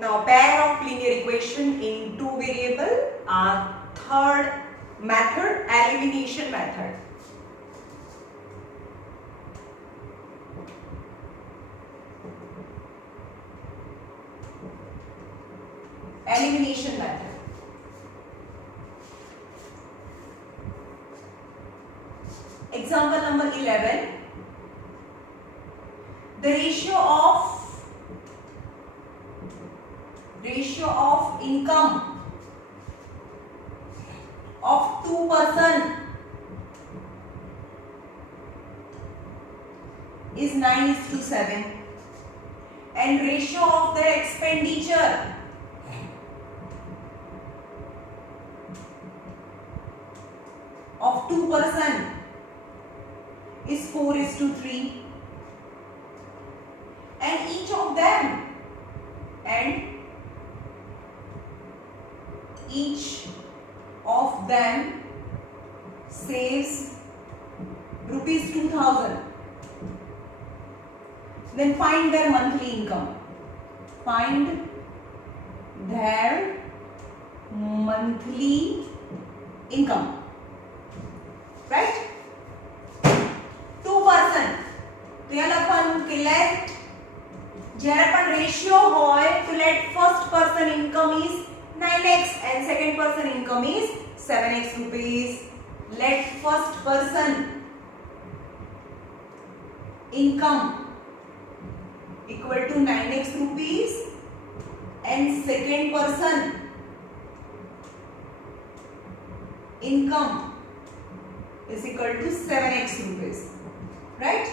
Now pair of linear equation in two variable are third method, elimination method. Elimination method. Example number 11. The ratio of income of two person is 9:7, and ratio of their expenditure of two person is 4:3, and each of them saves rupees 2000. Then find their monthly income. Find their monthly income. Right? Two person. तो यहाँ लखવાનું कि let જ્યારે પણ રેશિયો હોય તો let first person income is 9x and second person income is 7x rupees. Let first person income equal to 9x rupees and second person income is equal to 7x rupees. Right?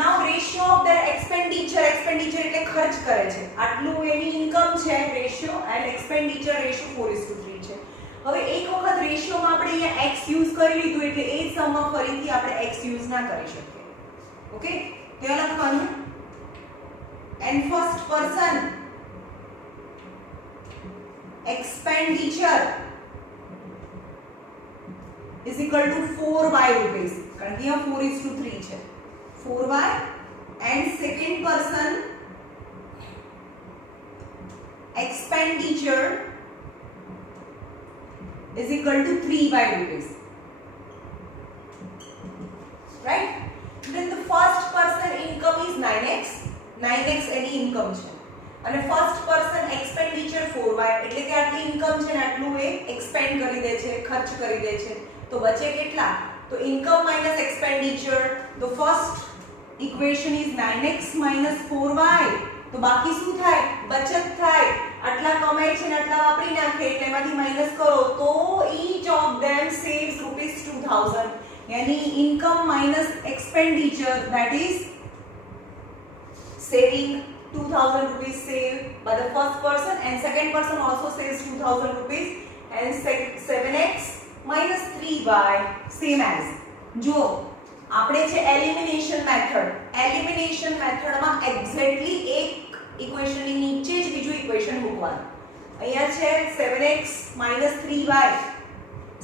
Now ratio of their expenditure એટલે ખર્ચ કરે છે, આટલું એની ઇન્કમ છે ratio, and expenditure ratio 4:3 છે. હવે એક વખત રેશિયોમાં આપણે અહીંયા x યુઝ કરી લીધું એટલે એ જ સમમાં ફરીથી આપણે x યુઝ ના કરી શકીએ. ઓકે, તો લખવાનું and first person expenditure is equal to 4y rupees, કારણ કે અહીંયા 4:3 છે. 4y and second person expenditure is equal to 3y rupees. Right? Then the first person income is 9x. 9x any income છે અને first person expenditure 4y એટલે કે આટલી income છે ને આટલું એ expend કરી દે છે, ખર્ચ કરી દે છે. તો બચે કેટલા? તો income minus expenditure. The first equation is 9x minus 4y. તો બાકી શું થાય? બચત થાય. આટલા કમાય છે ને આટલા વાપરી નાખે એટલે એમાંથી માઈનસ કરો તો each of them saves rupees 2000. यानी income minus expenditure, that is saving 2000 rupees saved by the first person, and second person also saves 2000 rupees, and 7x minus 3y same as. જો આપણે છે એલિમિનેશન મેથડમાં એક્ઝેક્ટલી એક ઇક્વેશનની નીચે જ બીજું ઇક્વેશન મૂકવાનું. અહીંયા છે 7x minus 3y.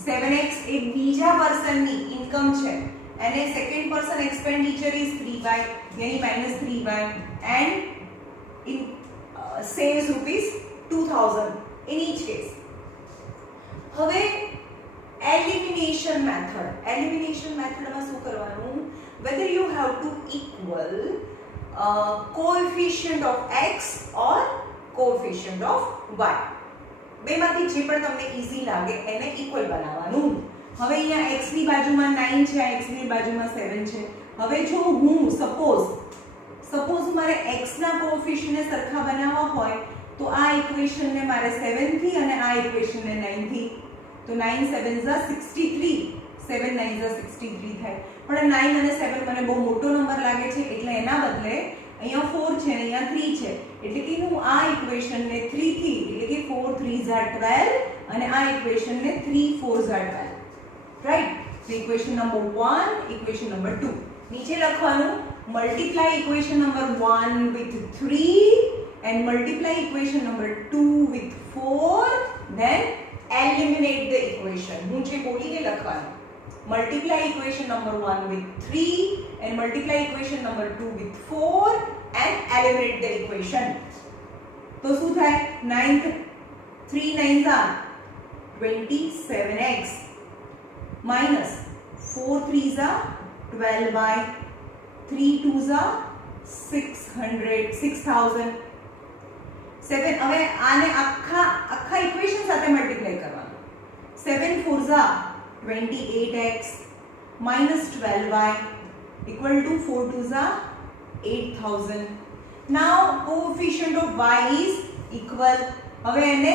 7x એ બીજા પર્સનની ઇન્કમ છે અને second person expenditure is 3y, यानी minus 3y, and it saves rupees 2000 in each case. હવે elimination method માં શું કરવાનું? Whether you have to equal coefficient of x or coefficient of y, બેમાંથી જે પણ તમને ઈઝી લાગે એને ઇક્વલ બનાવવાનું. હવે અહીંયા x ની બાજુમાં 9 છે, x ની બાજુમાં 7 છે. હવે જો હું સપોઝ મારે x ના કોએફિશિયન્ટ ને સરખા બનાવવા હોય તો આ ઇક્વેશન ને મારે 7 થી અને આ ઇક્વેશન ને 9 થી. તો 9 7 * 63, 7 9 * 63 થાય. પણ 9 અને 7 મને બહુ મોટો નંબર લાગે છે એટલે એના બદલે અહીંયા 4 છે અને અહીંયા 3 છે એટલે કે હું આ ઇક્વેશન ને 3 થી એટલે કે 4 3 * 12 અને આ ઇક્વેશન ને 3 4 * 12. રાઈટ? તો ઇક્વેશન નંબર 1, ઇક્વેશન નંબર 2 નીચે લખવાનું મલ્ટીપ્લાય ઇક્વેશન નંબર 1 with 3 and multiply equation number 2 with 4, then eliminate the equation. હું જે બોલીને લખવાનું multiply equation number 1 with 3 and multiply equation number 2 with 4 and eliminate the equation. તો શું થાય 9 3 9s are 27x minus 4 3s are 12y 3 2s are 6000 7 હવે આને આખા ઇક્વેશન સાથે મલ્ટીપ્લાય કરવાનું 7 4s are 28x minus 12y equal to 4 2s are 8000. Now coefficient of y is equal. હવે એને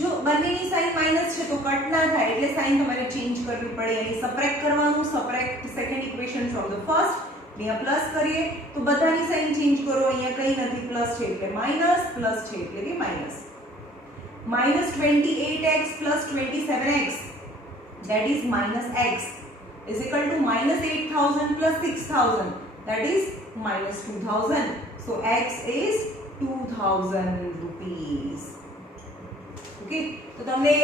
જો બંનેની સાઈન માઈનસ છે તો કટ ના થાય એટલે સાઈન તમારે ચેન્જ કરવી પડે એની સબટ્રેક્ટ કરવાનું subtract second equation from the first અહીંયા પ્લસ કરીએ તો બધાની સાઈન ચેન્જ કરો અહીંયા કંઈ નથી પ્લસ છે એટલે માઈનસ પ્લસ છે એટલે કે minus -28x plus 27x that is minus x is equal to minus 8000 plus 6000 that is minus 2000. So x is 2000 rupees. Okay, तो તમને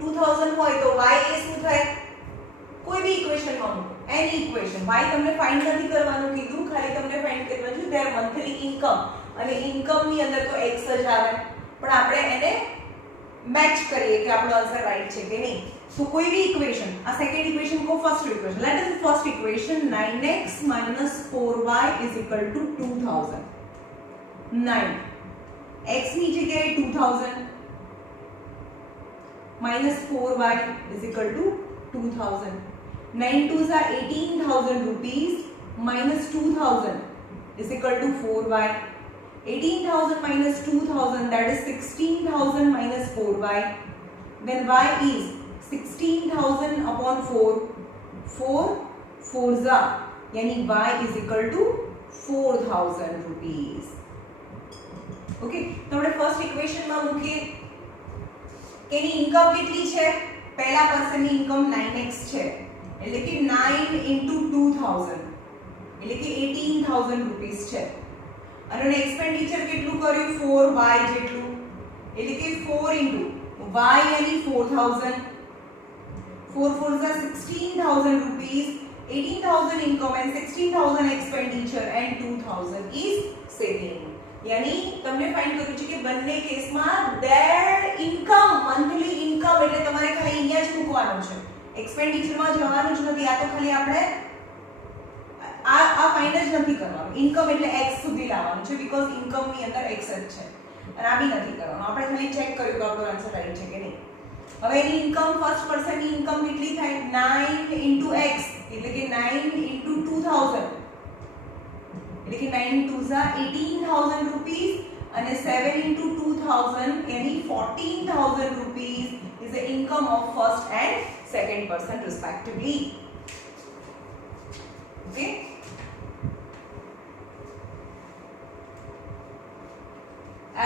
2000 હોય તો y એ શું થાય કોઈ બી ઇક્વેશન માં એની ઇક્વેશન y તમને ફાઇન્ડ નથી કરવાનું કીધું ખાલી તમને ફાઇન્ડ કરવાનું છે their monthly income અને ઇન્કમ ની અંદર તો x જ આવે પણ આપણે એને મેચ કરીએ કે આપણો આન્સર રાઈટ છે કે નહીં તો કોઈ બી ઇક્વેશન આ સેકન્ડ ઇક્વેશન કો first equation let us first equation 9x minus 4y is equal to 2000 9 x ની જગ્યાએ 2000 minus 4y is equal to 2000 9 2s are 18000 rupees minus 2000 is equal to 4y 18,000 minus 2,000 that is 16,000 minus 4y then y is 16,000 upon 4 4 4s are yani y is equal to 4,000 rupees. Okay, તો આપણે first equation માં મૂકીએ કે એની ઇન્કમ કેટલી છે પહેલા પર્સનની income 9x છે એટલે કે 9 into 2000 એટલે કે 18,000 રૂપીસ છે અને એક્સપેન્ડિચર કેટલું કર્યું 4y જેટલું એટલે કે 4 into y यानी 4000 4 4s are 16,000 rupees 18,000 income and 16,000 expenditure and 2,000 is saving यानी તમને ફાઇન્ડ કર્યું છે કે બંને કેસમાં their income monthly income એટલે તમારે ખાલી અહીંયા જ મૂકવાનું છે એક્સપેન્ડિચર માં જવાનું જ નથી આ તો ખાલી આપણે આ ફાઇન્ડ જ નથી કરવાનું ઇન્કમ એટલે x સુધી લાવવાનું છે બીકોઝ ઇન્કમ ની અંદર x જ છે અને આ બી નથી કરવાનું આપણે ખાલી ચેક કર્યું કે આપણો આન્સર રાઈટ છે કે નહીં હવે એની ઇન્કમ ફર્સ્ટ પર્સન ની ઇન્કમ કેટલી થાય 9 into x એટલે કે 9 into 2000 એટલે કે 9 2s are 18,000 rupees અને 7 into 2000 यानी 14,000 rupees is the income of first and second person respectively. Okay,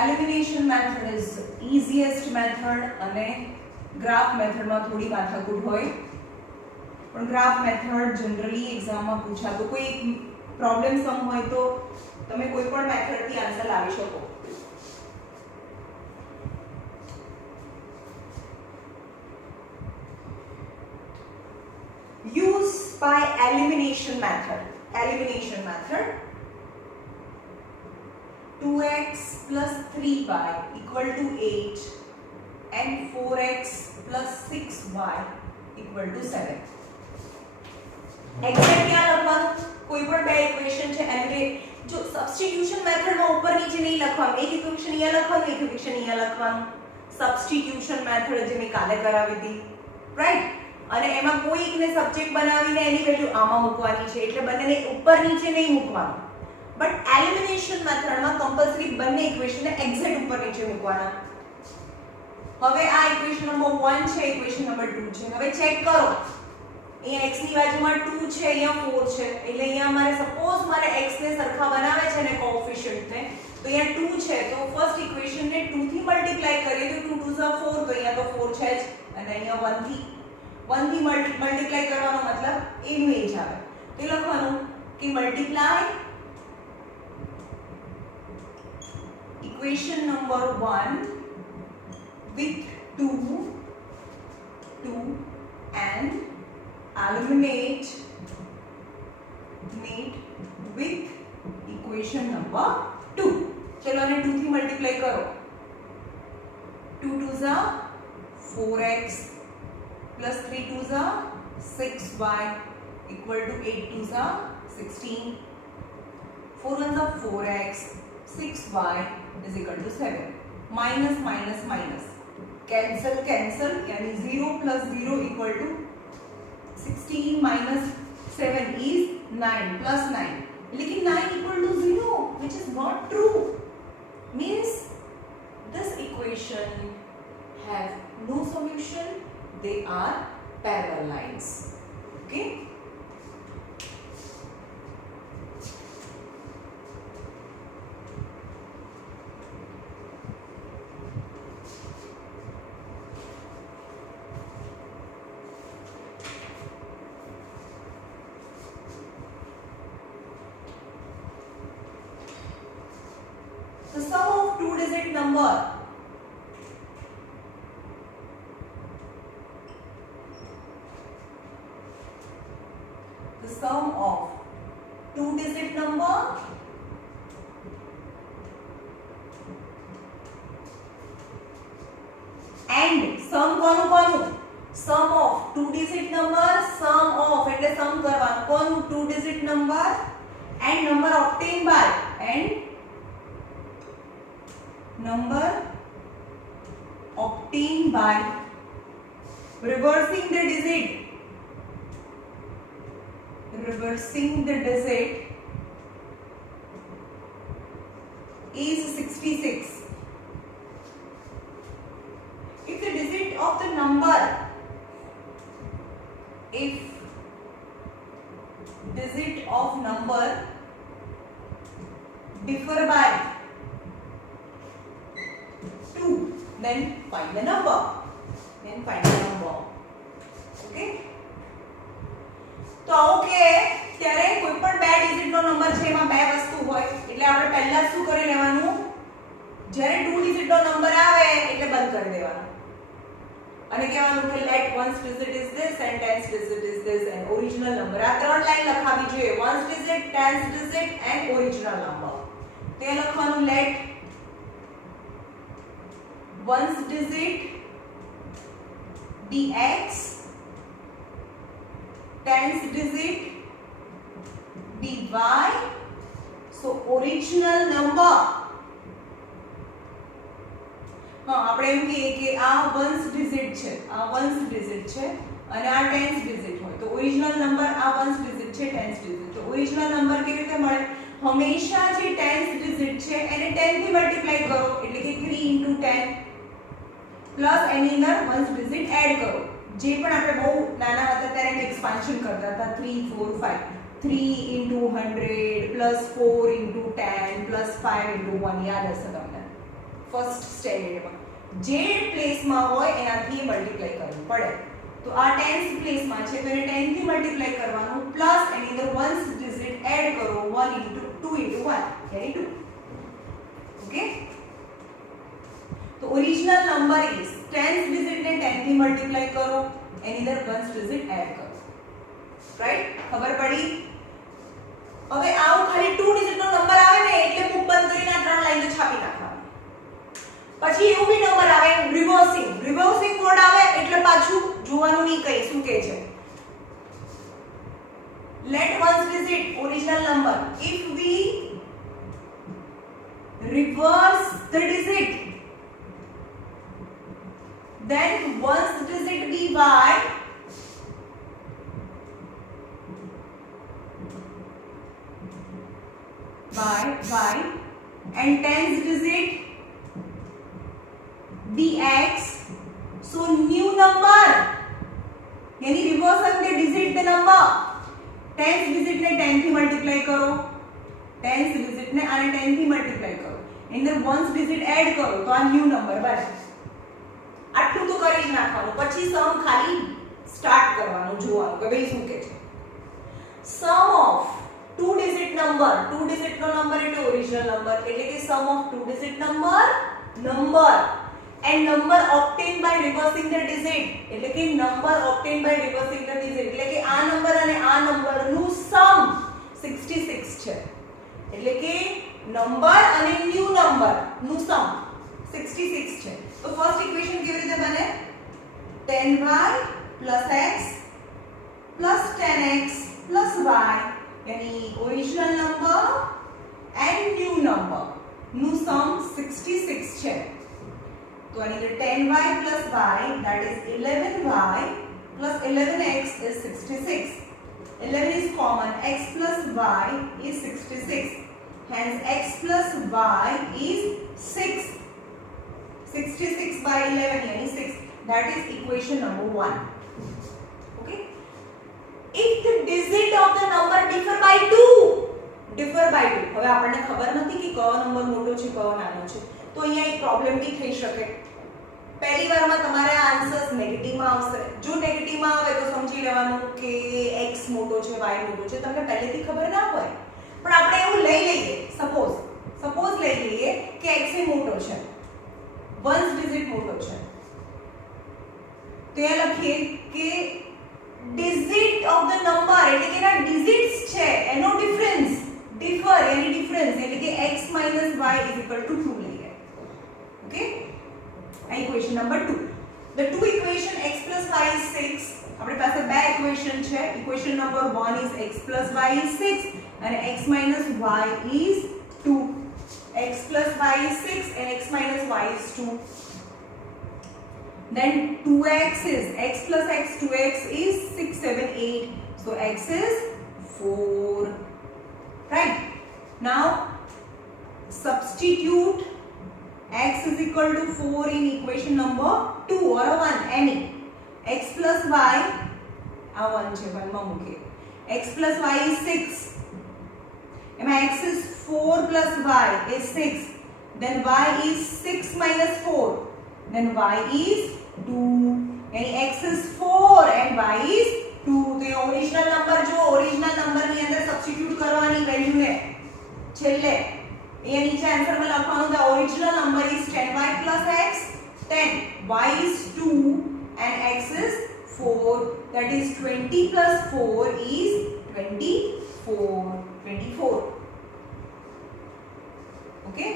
elimination method is easiest method અને graph method માં થોડી માથાકૂટ હોય પણ graph method generally exam માં પૂછાતો કોઈ પ્રોબ્લેમ સમ હોય તો તમે કોઈ પણ મેથડ થી આન્સર લાવી શકો use by elimination method 2x plus 3y equal to 8 and 4x plus 6y equal to 7 એક્ઝેક્ટ क्या લખવાનું કોઈ પણ બે ઇક્વેશન છે એલિમિનેટ જો સબસ્ટિટ્યુશન મેથડમાં ઉપર નીચે નહીં લખવાનું એક ઇક્વેશન અહીંયા લખવાનું એક ઇક્વેશન અહીંયા લખવાનું સબસ્ટિટ્યુશન મેથડ જે મેં કાલે કરાવી હતી રાઈટ અને એમાં કોઈ એકને સબ્જેક્ટ બનાવીને એની વેલ્યુ આમાં મૂકવાની છે એટલે બંનેને ઉપર નીચે નહીં મૂકવાનું બટ એલિમિનેશન મેથડમાં કમ્પલ્સરી બંને ઇક્વેશનને એક્ઝેક્ટ ઉપર નીચે મૂકવાના હવે આ ઇક્વેશન નંબર 1 છે ઇક્વેશન નંબર 2 છે હવે ચેક કરો અહીંયા x ની બાજુમાં 2 છે અહીંયા 4 છે એટલે અહીંયા મારે સપોઝ મારે x ને સરખા બનાવે છે ને કોએફિશિયન્ટ ને તો અહીંયા 2 છે તો ફર્સ્ટ ઇક્વેશન ને 2 થી મલ્ટીપ્લાય કરીએ તો 2 2s are 4 તો અહીંયા તો 4 છે જ અને અહીંયા 1 થી મલ્ટીપ્લાય કરવાનો મતલબ એનું એ જ આવે તો લખવાનું કે મલ્ટીપ્લાય ઇક્વેશન નંબર 1 with 2 and eliminate with equation number 2 चलो આને 2 થી મલ્ટીપ્લાય કરો 2 2s are 4x plus 3 2s are 6y equal to 8 2s are 16. 4 1s are 4x, 6y is equal to 7. Minus minus minus cancel cancel, यानी 0 plus 0 equal to 16 minus 7 is 9 plus 9. लेकिन 9 equal to 0, which is not true. Means this equation have no solution. They are parallel lines. Okay. The sum of two-digit number and sum કોનું sum of two-digit number, sum of એટલે sum કરવાનું કોનું two-digit number and number obtained by and number obtained by reversing the digit is 66. If the digit of the number differ by 2, then find the number. Okay. તો ઓકે ત્યારે કોઈ પણ બે ડિજિટ નો નંબર છે એમાં બે વસ્તુ હોય એટલે આપણે પહેલા શું કરી લેવાનું જ્યારે 2 ડિજિટ નો નંબર આવે એટલે બંધ કરી દેવાનું અને કહેવાનું કે let ones digit is this and tens digit is this and original number આ ત્રણ લાઈન લખાવી જોઈએ ones digit tens digit and original number તે લખવાનું let ones digit be x, tens digit be y. So original number આપણે એમ કહીએ કે આ વન્સ ડિજિટ છે અને આ ટેન્સ ડિજિટ હોય તો ઓરિજિનલ નંબર આ વન્સ ડિજિટ છે ટેન્સ ડિજિટ તો ઓરિજિનલ નંબર કેવી રીતે મળે હંમેશા જે ટેન્સ ડિજિટ છે એને 10 થી મલ્ટીપ્લાય કરો એટલે કે 3 * 10 પ્લસ એની અંદર વન્સ ડિજિટ એડ કરો જે પણ આપણે બહુ નાના હતા ત્યારે એને એક્સપાન્શન કરતા હતા 3 4 5 3 * 100 પ્લસ 4 * 10 પ્લસ 5 * 1 યાદ હશે તમને ફર્સ્ટ સ્ટેન્ડર્ડમાં જે પ્લેસમાં હોય એનાથી મલ્ટીપ્લાય કરવું પડે તો આ ટેન્સ પ્લેસમાં છે તો એને 10 થી મલ્ટીપ્લાય કરવાનું પ્લસ એની અંદર વન્સ ડિજિટ એડ કરો 1 * 2 * 1 यानी 2 ओके तो original number is tens digit ने 10 થી મલ્ટીપ્લાય કરો એની અંદર વન્સ ડિજિટ એડ કરો રાઈટ ખબર પડી હવે આવું ખાલી 2 ડિજિટ નો નંબર આવે ને એટલે બુક બંધ કરીને આ ત્રણ લાઈન છાપી નાખવાની પછી એવું બી નંબર આવે રિવર્સિંગ કોડ આવે એટલે પાછું જોવાનું નહીં કઈ શું કહે છે let ones digit original number if we reverse the digit then ones digit be y and tens digit dx so new number यानी रिवर्स अंदर digit the number tens digit ने 10 થી મલ્ટીપ્લાય કરો टेंस डिजिट ने આને 10 થી મલ્ટીપ્લાય કરો અંદર વન્સ ડિજિટ એડ કરો તો આ ન્યુ નંબર બને આટલું તો કરી જ નાખવાનું પછી સમ ખાલી સ્ટાર્ટ કરવાનું જોવાનું કે ભાઈ શું કહે છે sum of two digit number નો નંબર એટલે ઓરિજિનલ નંબર એટલે કે sum of two digit number and number obtained by reversing the digit એટલે કે number obtained by reversing the digit એટલે કે આ નંબર અને આ નંબરનું સમ 66 છે એટલે કે નંબર અને ન્યુ નંબર નું સમ 66 છે તો ફર્સ્ટ ઇક્વેશન કેવી રીતે બને 10y plus x plus 10x plus y यानी original number and new number નું સમ 66 છે તો આની અંદર 10y plus y that is 11y plus 11x is 66. 11 is common, x plus y is 66. Hence x plus y is 6. 66 by 11 yani 6. That is equation number 1. Okay. If the digit of the number differ by 2, હવે આપણને ખબર નથી કે કયો નંબર મોટો છે કયો નાનો છે તો અહીંયા એક પ્રોબ્લેમ બી થઈ શકે પહેલી વારમાં તમારે આ આન્સર્સ નેગેટિવમાં આવશે જો નેગેટિવમાં આવે તો સમજી લેવાનું કે x મોટો છે y મોટો છે તમને પહેલેથી ખબર ના હોય પણ આપણે એવું લઈ લઈએ સપોઝ લઈ લઈએ કે x એ મોટો છે વન્સ ડિજિટ મોટો છે તો એ લખીએ કે ડિજિટ ઓફ ધ નંબર એટલે કે એના ડિજિટ્સ છે એનો ડિફરન્સ differ यानी difference એટલે કે x - y = 2 લઈએ ઓકે આ equation number 2 the two equation x + y is 6 આપણી પાસે બે ઇક્વેશન છે equation number 1 is x + y is 6 અને x - y is 2 x + y is 6 and x - y is 2 then 2x is x + x 2x is 6 7 8 so x is 4. Right now substitute x is equal to 4 in equation number 2 or 1 any x plus y આ 1 છે 1 માં મૂકીએ x plus y is 6 એમાં x is 4 plus y is 6 then y is 6 minus 4 then y is 2 यानी x is 4 and y is 2 तो ये original number जो original number ની અંદર સબસ્ટિટ્યુટ કરવાની વેલ્યુ ને છેલ્લે એ નીચે આન્સર માં લખવાનું the original number is 10y plus x 10 y is 2 and x is 4 that is 20 plus 4 is 24 okay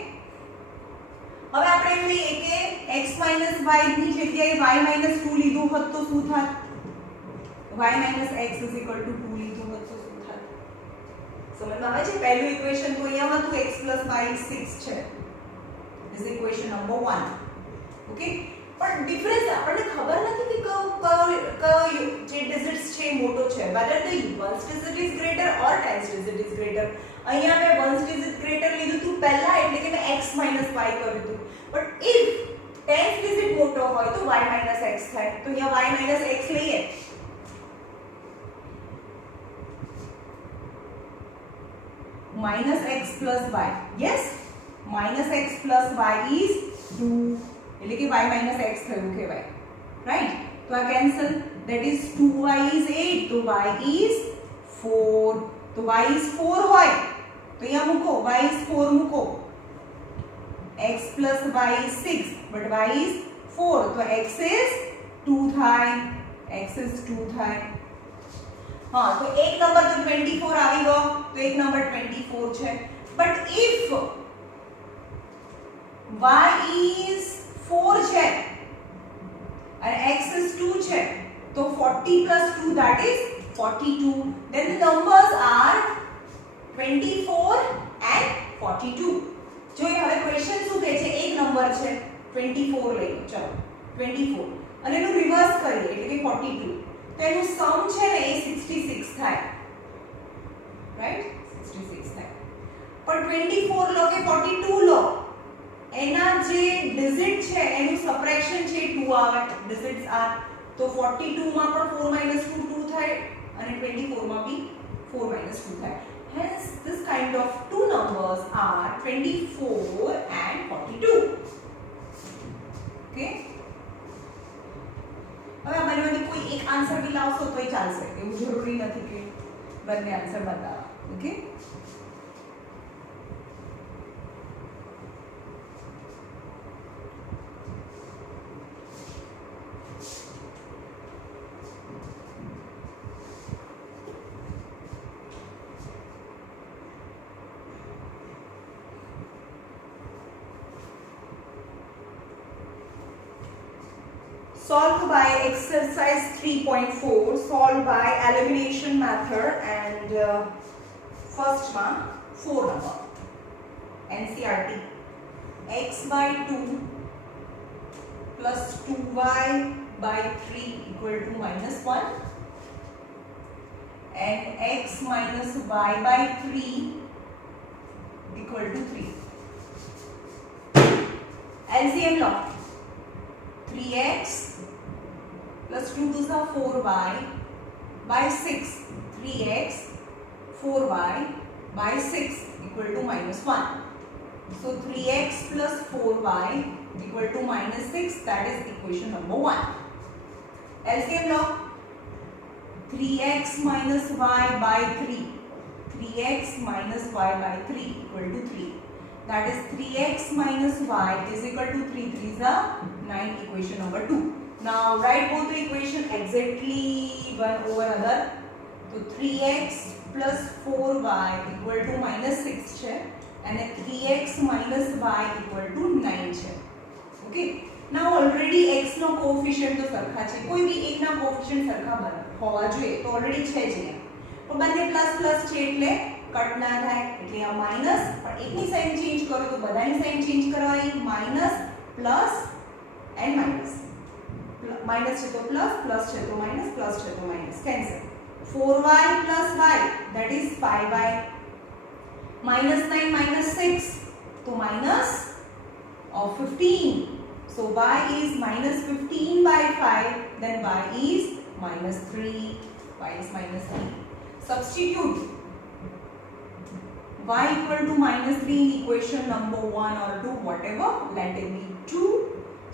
હવે આપણે એમ લઈએ કે x - y ની જગ્યાએ y - 2 લીધું હોત તો શું થાત y minus x is equal to 2 લીધું હોત તો શું થાત સમજમાં આવે છે પહેલું ઇક્વેશન તો અહીંયા હતું x plus y 6 છે this is equation number 1 ઓકે પણ ડિફરન્સ આપણને ખબર નથી કે કયો જે ડિજિટ્સ છે મોટો છે whether the ones digit is greater or tens digit is greater અહીંયા મેં ones digit greater લીધું હતું પહેલા એટલે કે મેં x minus y કર્યું હતું but if tens digit મોટો હોય તો y minus x થાય તો અહીંયા y minus x લઈએ minus x plus y yes minus x plus y is 2 એટલે કે y minus x થયું કહેવાય રાઈટ તો આ cancel that is 2y is 8 તો y is 4 તો y is 4 હોય તો અહીંયા મૂકો y is 4 મૂકો x plus y is 6 but y is 4 તો x is 2 થાય x is 2 થાય हाँ तो एक नंबर तो 24 આવી ગયો તો એક નંબર 24 છે બટ ઇફ y is 4 છે અને x is 2 છે તો 40 plus 2 that is 42 then the numbers are 24 and 42 જો હવે ક્વેશ્ચન શું કહે છે એક નંબર છે 24 લઈ લો ચલો 24 અને એનું રિવર્સ કરીએ એટલે કે 42 તો એનું સમ છે ને એ 66 થાય રાઈટ 66 થાય પણ 24 લો કે 42 લો એના જે ડિજિટ છે એનું સબટ્રેક્શન છે 2 આવે ડિજિટ્સ આર તો 42 માં પણ 4 - 2 2 થાય અને 24 માં બી 4 - 2 થાય hence this kind of two numbers are 24 and 42 okay હવે આ બંનેમાંથી કોઈ એક આન્સર બી લાવશો તોય ચાલશે એવું જરૂરી નથી કે બંને આન્સર બતાવવા okay Solve by exercise 3.4, solve by elimination method, and first one 4 number. NCERT. X by 2 plus 2y by 3 equal to minus 1, and x minus y by 3 equal to 3. LCM law. 3x plus 2 2s are 4y by 6. 3x 4y by 6 equal to minus 1. So 3x plus 4y equal to minus 6, that is equation number 1. LCM law. 3x minus y by 3. 3x minus y by 3 equal to 3. That is 3x minus y is equal to 3. 3 is a 9, equation number 2. Now write both the equation exactly one over another. So 3x plus 4y equal to minus 6 છે અને 3x minus y equal to 9 છે. Okay. Now already x નો કોએફિશિયન્ટ તો સરખા છે. કોઈ બી એક ના કોએફિશિયન્ટ સરખા હોવા જોઈએ તો ઓલરેડી છે જ અહીંયા. તો બંને પ્લસ પ્લસ છે એટલે કટ ના થાય, એટલે આ માઈનસ, પણ એકની સાઈન ચેન્જ કરો તો બધાની સાઈન ચેન્જ કરવાની. Minus plus and minus. Minus છે તો પ્લસ, પ્લસ છે તો માઈનસ, પ્લસ છે તો minus, cancel. 4y plus y, that is 5y. Minus 9 minus 6, so minus of 15. So y is minus 15 by 5, then y is minus 3. Y is minus 3. Substitute y equal to minus 3 in equation number 1 or 2, whatever, let it be 2.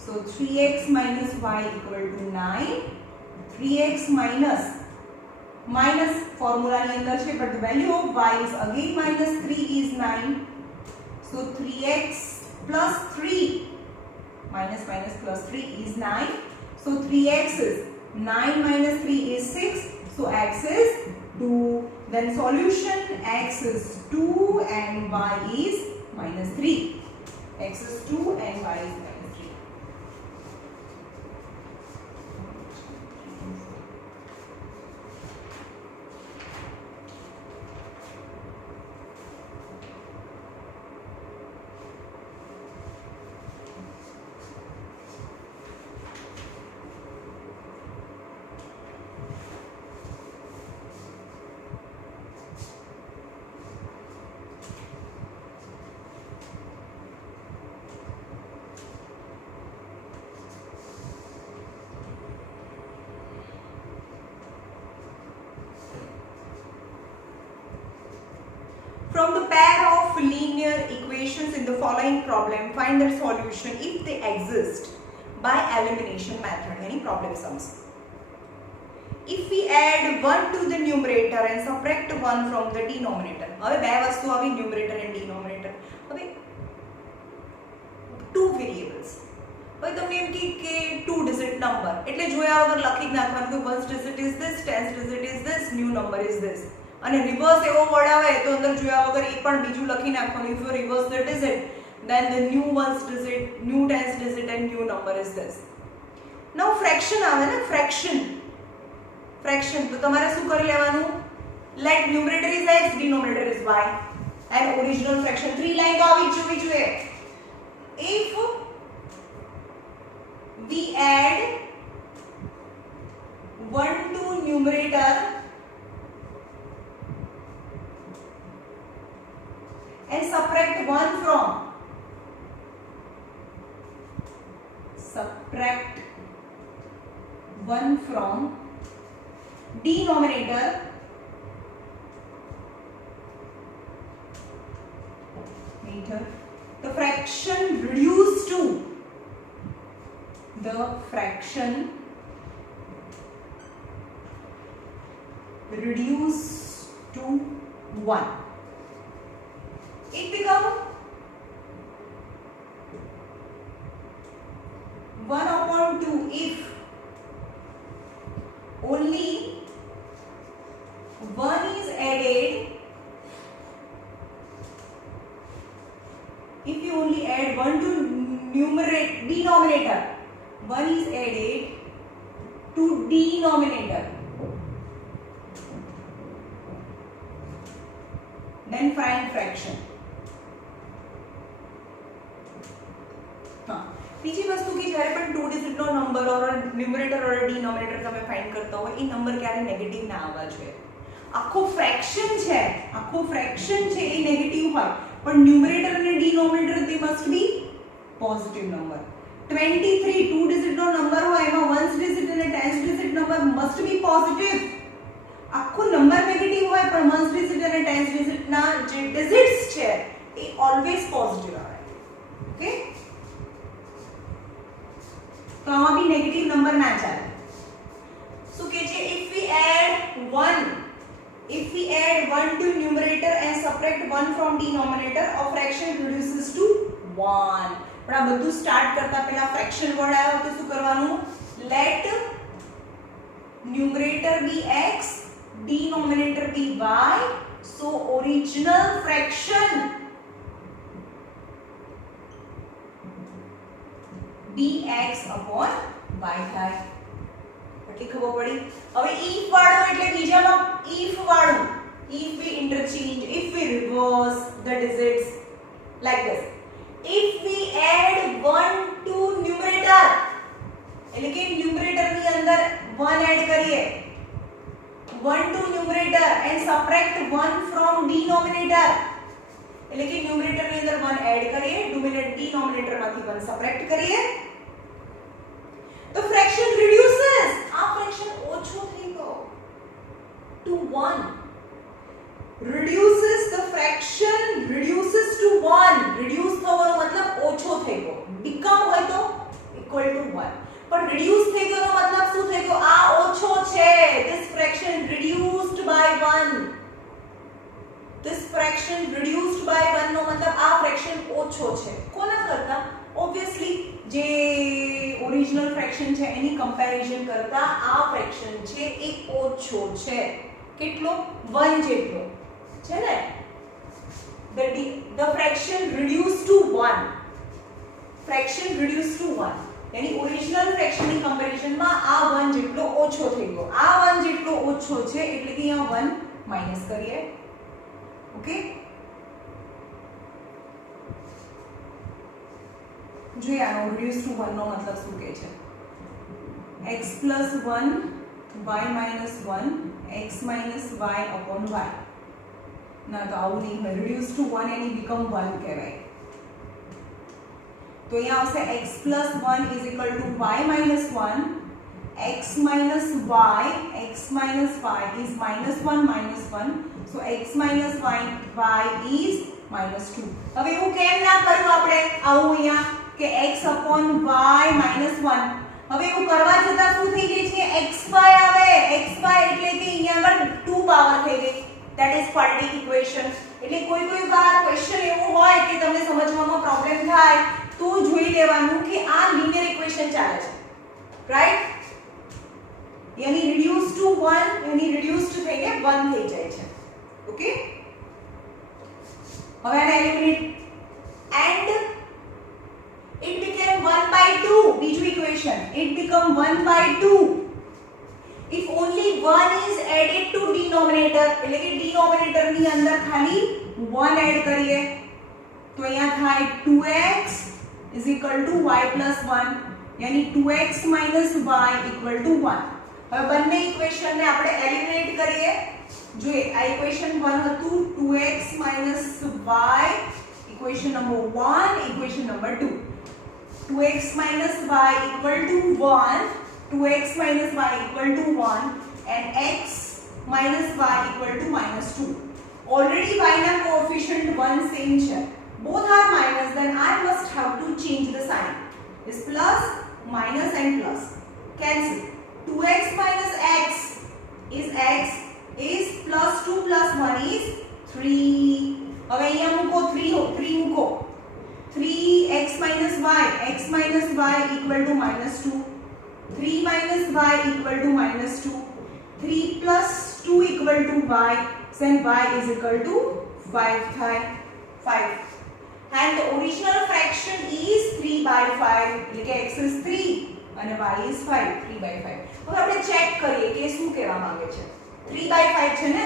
So 3x minus y equal to 9. 3x minus formula ની અંદર છે, but the value of y is again minus 3 is 9. So 3x plus 3 minus plus 3 is 9. So 3x is 9 minus 3 is 6. So x is 2. Then solution, x is 2 and y is minus 3. X is 2 and y is minus 3. From the pair of linear equations in the following problem, find their solution if they exist by elimination method. Any problem sums. If we add 1 to the numerator and subtract 1 from the denominator. હવે બે વસ્તુ આવી, numerator and denominator. હવે two variables. હવે તમને એમ કે 2 digit number એટલે જોયા વગર લખી જ નાખવાનું કે 1st digit is this, 10th digit is this, new number is this. અને રિવર્સ એવો વર્ડ આવે તો અંદર જોયા વગર એ પણ બીજું લખી નાખવાનું. If you reverse the digit, then the new 1st digit, new 10th digit and new number is this. Now fraction આવે ને, fraction તો તમારે શું કરી લેવાનું? Let numerator is x, denominator is y, and original fraction 3 લાઈન તો આવી જોવી જોઈએ. If we add 1 to numerator and subtract 1 from denominator, the fraction reduced to 1. It becomes 1/2 if only 1 is added. If you only add 1 to denominator, 1 is added to denominator. Then find fraction. हाँ, બીજી વસ્તુ કે જ્યારે પણ 2 digit નો નંબર ઓર ન્યુમરેટર ઓર ડિનોમિનેટર તમે ફાઇન્ડ કરતા હો એ નંબર ક્યારે નેગેટિવ ના આવવા જોઈએ. આખો ફ્રેક્શન છે એ નેગેટિવ હોય પણ ન્યુમરેટર અને ડિનોમિનેટર તે must be positive number. 23 2 digit નો નંબર હોય એમાં 1s ડિજિટ અને 10s digit number must be positive. આખો નંબર નેગેટિવ હોય પણ 1s ડિજિટ અને 10s ડિજિટ ના જે ડિજિટ્સ છે એ ઓલવેઝ પોઝિટિવ આવે. ઓકે, તો આમાં બી નેગેટિવ નંબર ના ચાલે. શું કે છે if we add 1 to numerator and subtract 1 from denominator a fraction reduces to 1. પણ આ બધું સ્ટાર્ટ કરતા પહેલા ફ્રેક્શન વર્ડ આવ્યો તો શું કરવાનું? let numerator be x denominator be y, so original fraction be x upon y થાય. એટલી ખબર પડી. હવે if વાળો એટલે બીજામાં if વાળું, if we interchange, if we reverse the digits like this. If we add 1 to numerator એટલે કે ન્યુમરેટર ની અંદર 1 એડ કરીએ, 1 to numerator and subtract 1 from denominator એટલે કે ન્યુમરેટર ની અંદર 1 એડ કરીએ, ડિનોમિનેટર માંથી 1 સબટ્રેક્ટ કરીએ તો ફ્રેક્શન રિડ્યુસીસ. આ ફ્રેક્શન ઓછો થઈ ગયો to 1. reduces the fraction reduces to 1. reduce થવાનો મતલબ ઓછો થઈ ગયો. become હોય તો equal to 1 પણ reduce થઈ ગયોનો મતલબ શું થઈ ગયો? આ ઓછો છે. this fraction reduced by 1. this fraction reduced by 1 નો મતલબ આ ફ્રેક્શન ઓછો છે. કોના કરતા? obviously જે ઓરિજિનલ ફ્રેક્શન છે એની કમ્પેરિઝન કરતા આ ફ્રેક્શન છે એ ઓછો છે. કેટલો? 1 જેટલો છે ને. the fraction reduced to 1. fraction reduced to 1 यानी ઓરિજિનલ ફ્રેક્શન ની કમ્પેરિઝન માં આ 1 જેટલો ઓછો થઈ ગયો. આ 1 જેટલો ઓછો છે એટલે કે અહીંયા 1 માઈનસ કરીએ. ઓકે, જોઈએ આનો reduced to 1 નો મતલબ શું કહે છે? x plus 1 y minus 1 x minus y upon y. ના તો આવું નહીં હોય. reduced to 1 એની become 1 કહેવાય. તો અહીંયા આવશે x plus 1 is equal to y minus 1 x minus y is minus 1 minus 1. so x minus y is minus 2. હવે એવું કેમ ના કર્યું આપણે? આવું અહીંયા કે x upon y minus 1. હવે એવું કરવા છતાં શું થઈ ગઈ છે? xy આવે. xy એટલે કે અહીંયા આગળ 2 પાવર થઈ ગઈ. that is quadratic equation. એટલે કોઈ વાર ક્વેશ્ચન એવું હોય કે તમને સમજવામાં પ્રોબ્લેમ થાય તો જોઈ લેવાનું કે આ લિનિયર ઇક્વેશન ચાલે છે, રાઈટ? यानी reduced to 1 यानी reduced થઈને 1 થઈ જાય છે. ઓકે, હવે આને એલિમિનેટ and it became 1 by 2. બીજું ઇક્વેશન it become 1 by 2 if only 1 is added to denominator. એટલે કે ડિનોમિનેટર ની અંદર ખાલી 1 એડ કરીએ તો અહીંયા થાય 2x is equal to y plus 1 यानी 2x minus y equal to 1. હવે બંને ઇક્વેશન ને આપણે એલિમિનેટ કરીએ. જોઈએ આ ઇક્વેશન 1 હતું 2x minus y, equation number 1, equation number 2. 2x minus y equal to 1, 2x minus y equal to 1 and x minus y equal to minus 2. Already y na coefficient 1 same છે. Both are minus, then I must have to change the sign. This plus, minus and plus. Cancel. 2x minus x is plus 2 plus 1 is 3. હવે અહીંયા મૂકો 3 મૂકો. 3x minus y equal to minus 2. 3 minus y equal to minus 2. 3 plus 2 equal to y, then y is equal to 5 થાય. 5. And the original fraction is 3 by 5. એટલે કે x is 3 અને અને y is 5 3/5. હવે આપણે ચેક કરીએ કે શું કહેવા માંગે છે. 3/5 છે ને,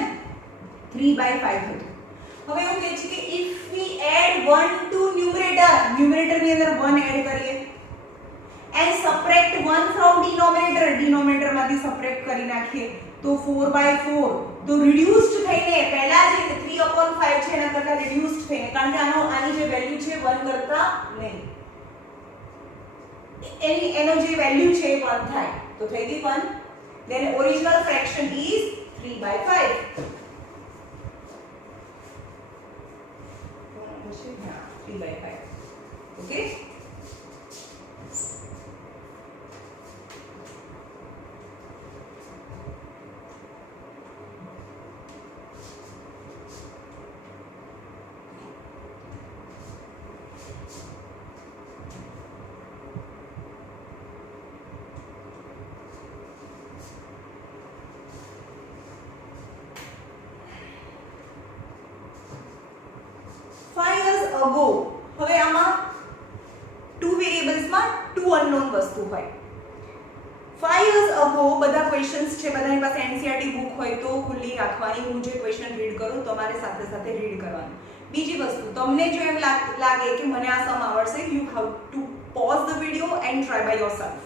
3/5 હતું. હવે એવું કહે છે કે if we add 1 to numerator ની અંદર 1 એડ કરીએ and subtract 1 from denominator માંથી સબટ્રેક્ટ કરી નાખીએ તો 4/4 તો રિડ્યુસ્ડ થઈને પહેલા જે 3/5 છે એના કરતા રિડ્યુસ્ડ થઈને, કારણ કે આની જે વેલ્યુ છે 1 કરતા નહીં, એનો જે વેલ્યુ છે 1 થાય તો થઈ ગઈ 1. then original fraction is 3/5. 3/5. okay. ago, હવે આમાં 2 વેરિયેબલ્સ માં 2 અનનોન વસ્તુ હોય. 5 years ago બધા ક્વેશ્ચન્સ છે, બધાની પાસે NCERT બુક હોય તો ખુલ્લી રાખવાની, હું જે ક્વેશ્ચન રીડ કરું તમારે સાથે સાથે રીડ કરવાનું. બીજી વસ્તુ, તમને જો એમ લાગે કે મને આ સમ આવડશે, you have to pause the video and try by yourself.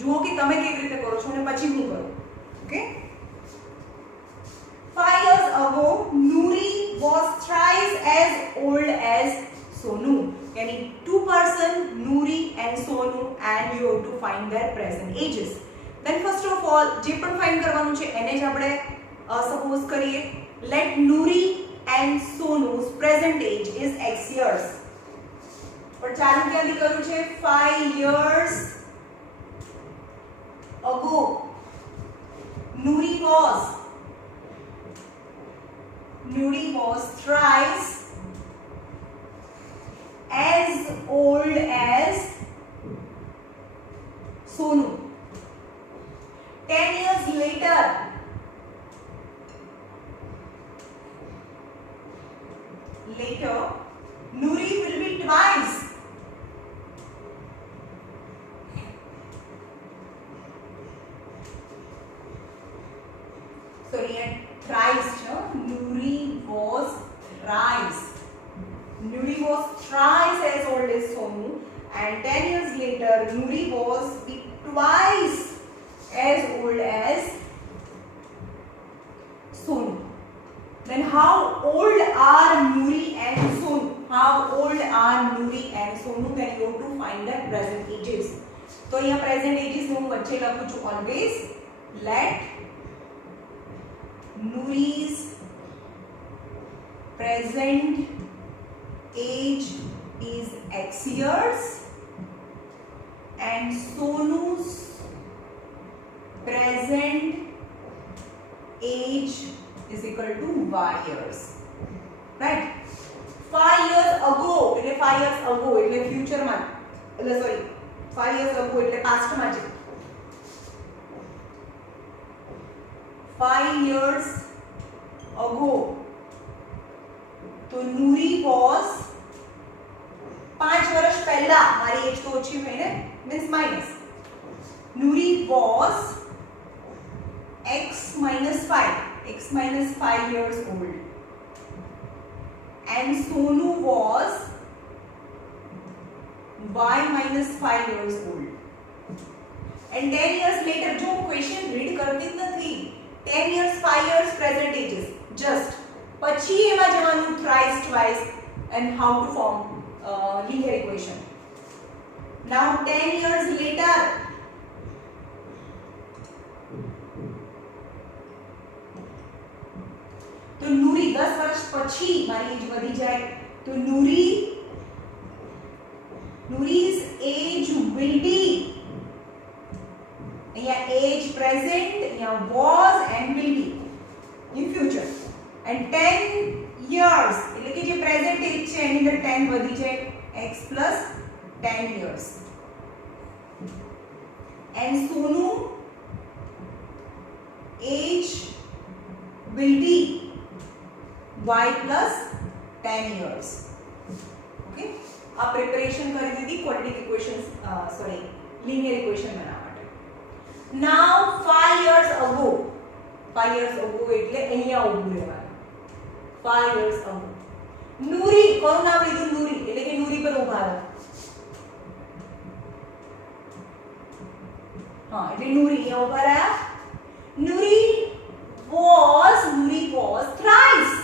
જુઓ કે તમે કેવી રીતે કરો છો અને પછી હું કરું. ઓકે. 5 years ago Nuri was thrice as old as Sonu. Yani two person, Nuri and Sonu, and you have to find their present ages. Then first of all જે પણ ફાઇન્ડ કરવાનું છે એને જ આપણે સપોઝ કરીએ. Let Nuri and Sonu's present age is x years. પણ ચાલુ ક્યાંથી કરવું છે? 5 years ago Nuri was thrice as old as Sonu. 10 years later Nuri will be twice thrice. Nuri was thrice as old as Sonu, and 10 years later Nuri was twice as old as Sonu. Then how old are Nuri and Sonu? Then you have to find their present ages. So here present ages હું વચ્ચે લખું છું always. Let Nuri's present age is x years and Sonu's present age is equal to y years. Right? 5 years ago એટલે 5 years ago એટલે future માં, એટલે sorry 5 years ago એટલે past માં છે. 5 years ago તો Nuri was 5 વર્ષ પહેલા, મારી એજ તો ઓછી હોય ને, means minus. Nuri was x minus 5 years old, and Sonu was y minus 5 years old. And 10 years later, जो क्वेश्चन रीड करती જ નથી, 10 years 5 years present ages, just પછી એમાં જવાનું thrice twice and how to form linear equation. Now 10 years later તો Nuri 10 વર્ષ પછી મારી એજ વધી જાય તો Nuri's age will be, અહીંયા age present, અહીંયા was and will be in future. And 10 years એટલે કે જે present age છે એની અંદર 10 વધી જાય, x plus 10 years. And Sonu age will be y plus 10 years. Okay, આ પ્રિપેરેશન કરી દીધી ક્વોડ્રેટિક ઇક્વેશન્સ, linear equation બનાવવા માટે. Now 5 years ago એટલે અહીંયા ઊભું રહેવાનું. 5 years ago નૂરી, કોનું નામ લીધું? નૂરી, એટલે કે નૂરી પર ઊભા રહો. હા, એટલે નૂરી અહીંયા ઊભા રહ્યા. Noori was thrice.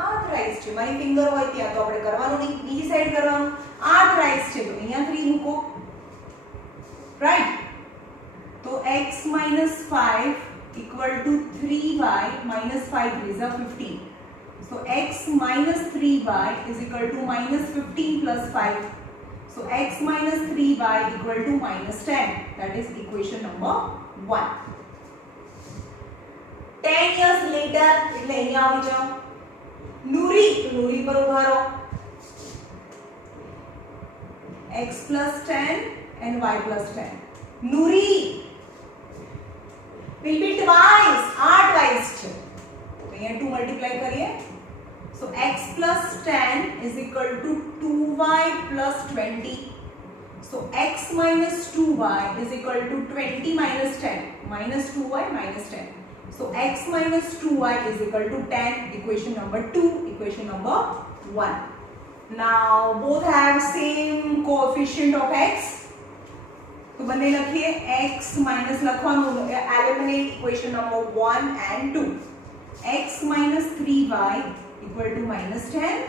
આ thrice છે. મારી ફિંગર હોય ત્યાં તો આપણે કરવાનું નહીં, બીજી સાઈડ કરવાનું. આ thrice છે તો અહીંયા 3 મૂકો. રાઈટ? તો x - 5 equal to 3y minus 5 is 15. So x minus 3y is equal to minus 15 plus 5. So x minus 3y equal to minus 10. That is equation number 1. 10 years later, એટલે અહીંયા આવી જાઓ. નૂરી, તો નૂરી પર ઊભા રહો. x plus 10 and y plus 10. Noori will be twice, r twice છે. તો અહીંયા 2 મલ્ટીપ્લાય કરીએ. So x plus 10 is equal to 2y plus 20. So x minus 2y is equal to 20 minus 10. Minus 2y minus 10. So x minus 2y is equal to 10. Equation number 2. Equation number 1. Now both have same coefficient of x. तो बने लखिए x minus लखवानुं eliminate equation number 1 and 2. x minus 3y equal to minus 10.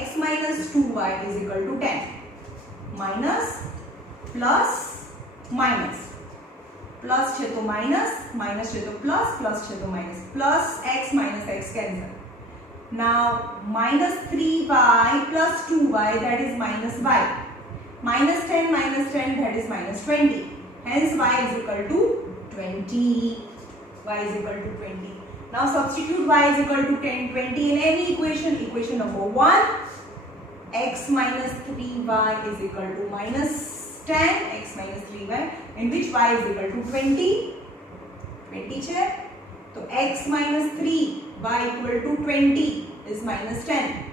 x minus 2y is equal to 10. Minus plus minus. Plus છે તો minus, minus છે તો plus, plus છે તો minus. Plus x minus x cancel. Now minus 3y plus 2y, that is minus y. Minus 10 minus 10, that is minus 20. Hence y is equal to 20. Y is equal to 20. Now substitute y is equal to 10, 20 in any equation. Equation number 1, x minus 3y is equal to minus 10, x minus 3y, in which y is equal to 20. 20 છે. તો x minus 3, y equal to 20 is minus 10.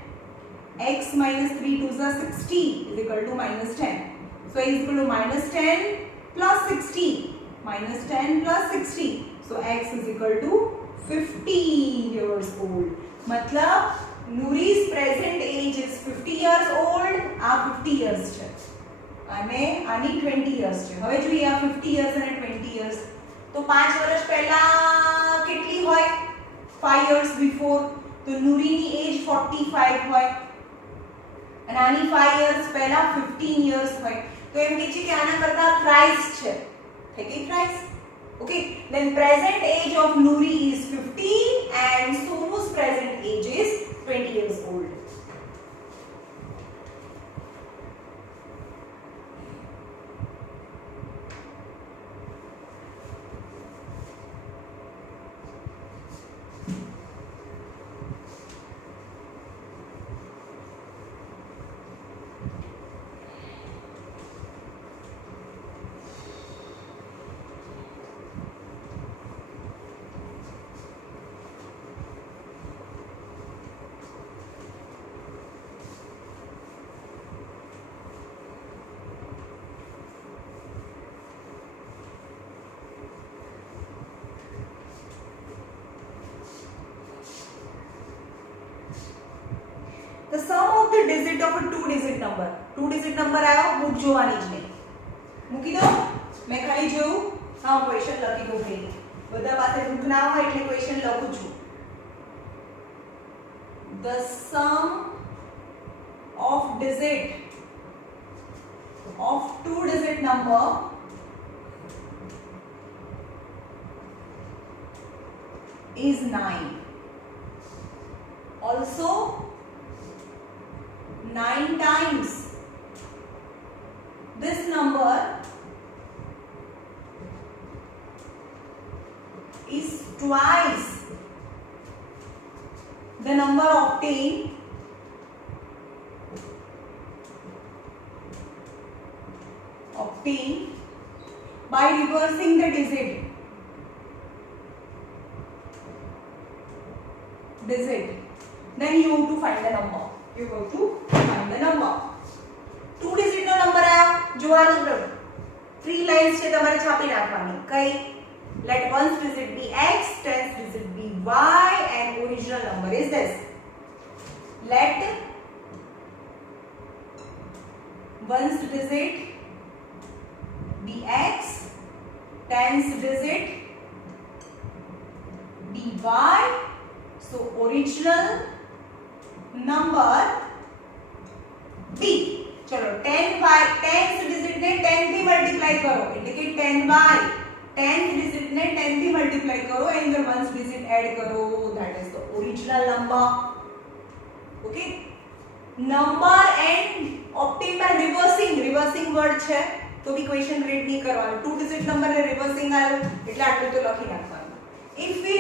x minus 3 to the 60 is equal to minus 10. So is equal to minus 10 plus 60. Minus 10 plus 60. So x is equal to 50 years old. मतलब Nuri's present age is 50 years old. આ 50 years છે અને આની 20 years છે. હવે જોઈએ આ 50 years અને 20 years. તો 5 વર્ષ પહેલા કેટલી હોય? 5 years before. તો નુરીની એજ 45 હોય અને આની 5 years પહેલા 15 years હોય. તો એમ કહે છે કે આના કરતા thrice છે. થઈ ગઈ thrice? Okay, then present age of Nuri is 50 and Sonu's present age is 20 years old. The sum of the digit of a two-digit number. Two-digit number आयो बुक જોવાની જ નહીં. મૂકી દો. મેં ખાલી જોયું. હા ક્વેશ્ચન લખી દઉં ભાઈ. બધા પાસે બુક ના હોય એટલે ક્વેશ્ચન લખું છું. The sum of digit of two-digit number is 9. Also 9 times this number is twice the number obtained by reversing the digit. Then you have to find the number. You go to find the number. Two digit નો number આયો જોવાનું 3 લાઇન્સ છે તમારે છાપી નાખવાની કઈ let ones digit be x, tens digit be y and original number is this. Let ones digit be x, tens digit be y, so original number b. चलो 10y, tens digit ने 10 થી મલ્ટીપ્લાય કરો એટલે કે 10y, 10th digit ने 10 થી મલ્ટીપ્લાય કરો and the ones digit add કરો, that is the original number. Okay, number and obtained by reversing word છે તો બી ક્વેશ્ચન રીડ નહીં કરવાનું. 2 digit નંબર ને રિવર્સિંગ આવ્યો એટલે આટલું તો લખી નાખવાનું. if we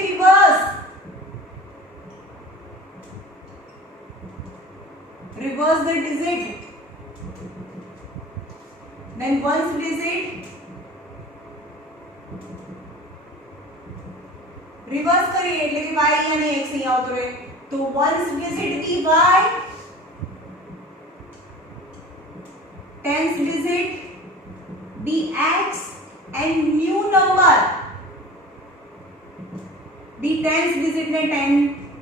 reverse the digit, then ones digit reverse करिए એટલે કે y અને x અહીં આવતો રહે તો ones digit be y, tens digit be x and new number be tens digit ને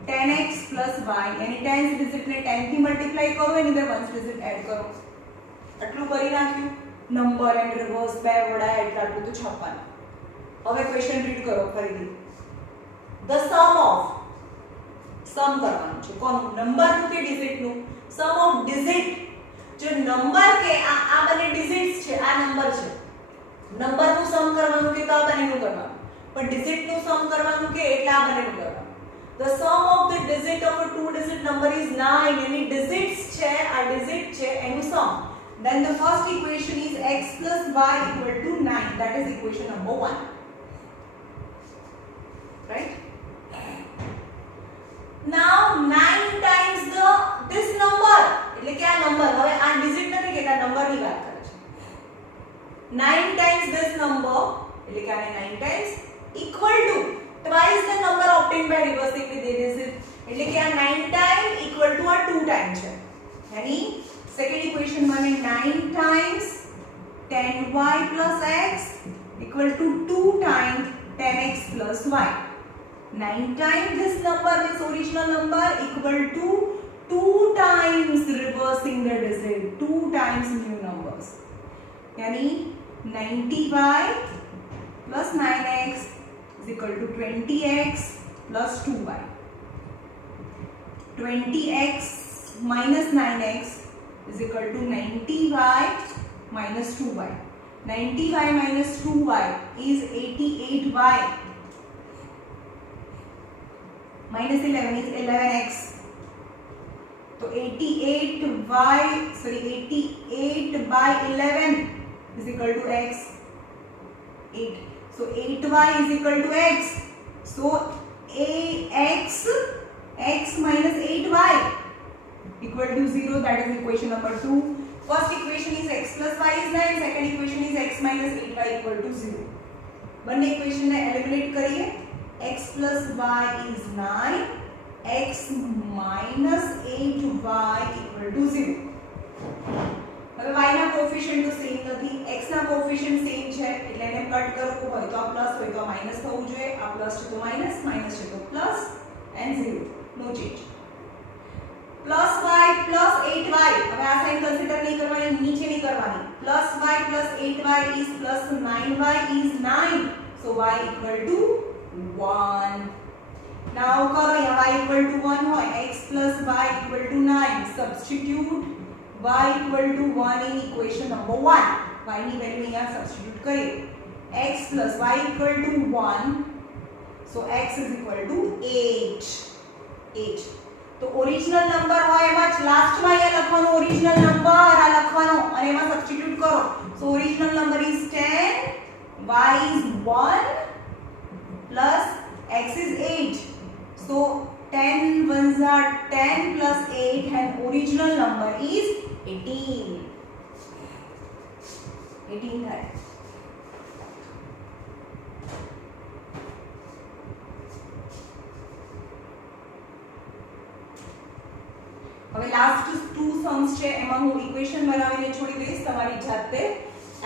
10x plus y यानी tens digit ને 10 થી મલ્ટીપ્લાય કરો એની અંદર ones digit એડ કરો. આટલું કરી નાખ્યું. નંબર એન્ડ રિવર્સ બે વડા એટલે આટલું તો છાપવાનું. હવે ક્વેશ્ચન રીડ કરો ફરીથી. the sum કરવાનું છે કોનું નંબર નું કે ડિજિટ નું sum of digit જો નંબર કે આ બને ડિજિટ્સ છે આ નંબર છે નંબર નું સમ કરવાનું કે તો આ બનેનું કરવાનું પણ ડિજિટ નું સમ કરવાનું કે એટલે આ બનેનું કરવાનું the sum of the digit of a two digit number is 9 यानी digits છે આ digit છે એનું sum then the first equation is x plus y equal to 9 that is equation number 1 right. Now 9 times this number એટલે કે આ નંબર હવે આ ડિજિટ નથી કેતા નંબર ની વાત કરે છે 9 times this number એટલે કે આને 9 times equal to twice the number obtained by reversing with a digit એટલે કે આ 9 time equal to આ 2 time છે यानी सेकंड इक्वेशन माने 9 times 10y plus x equal to 2 times 10x plus y. 9 times this number is original number equal to 2 times reversing the digit 2 times new numbers यानी 90y plus 9x is equal to 20x plus 2y. 20x minus 9x is equal to 90y minus 2y. 90y minus 2y is 88y minus 11 is 11x. So 88 by 11 is equal to x. 8. So 8y is equal to x. So x minus 8y equal to 0. That is equation number 2. First equation is x plus y is 9. Second equation is x minus 8y equal to 0. બંને equation ને eliminate કરીએ. x plus y is 9, x minus 8y equal to 0. હવે y ના કોએફિશિયન્ટ તો સેમ નથી, x ના coefficient same છે એટલે એને કટ કરવું હોય તો આ પ્લસ હોય તો આ માઈનસ થવું જોઈએ, આ પ્લસ છે તો માઈનસ, માઈનસ છે તો plus and 0, no change. Plus y plus 8y, હવે આ સાઈન કન્સિડર નહીં કરવાની, નીચે નહીં કરવાની. Plus y plus 8y is plus 9y is 9, so y equal to 1. Now करो यहाँ y equal to 1 हो, x plus y equal to 9. Substitute y equal to 1 in equation number 1. y ની વેલ્યુ यहाँ substitute करिए. x plus y equal to 1. So x is equal to 8. 8. तो original number હોય એમાં લાસ્ટ માં અહીંયા લખવાનો ઓરિજિનલ નંબર આ લખવાનો અને એમાં સબસ્ટિટ્યુટ કરો. So original number is 10, y is 1 plus x is 8. So 10 ones are 10 plus 8 and original number is 18. 18 है. હવે લાસ્ટ ટુ सम्स છે એમાં હું ઇક્વેશન બનાવીને છોડી દઈશ તમારી જાતે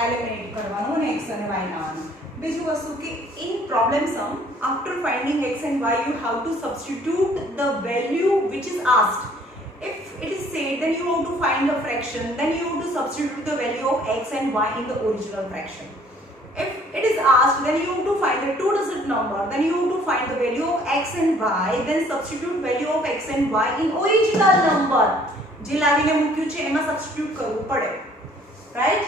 એલિમિનેટ કરવાનું અને x અને y લાવવાનું. બીજું વસ્તુ કે in problem sum after finding x and y you have to substitute the value which is asked. If it is said then you have to find the fraction, then you have to substitute the value of x and y in the original fraction. If it is asked then you have to find the two digit number, then you have to find the value of x and y, then substitute value of x and y in original number. જે લાવીને મૂક્યું છે એમાં સબસ્ટિટ્યુટ કરવું પડે, right?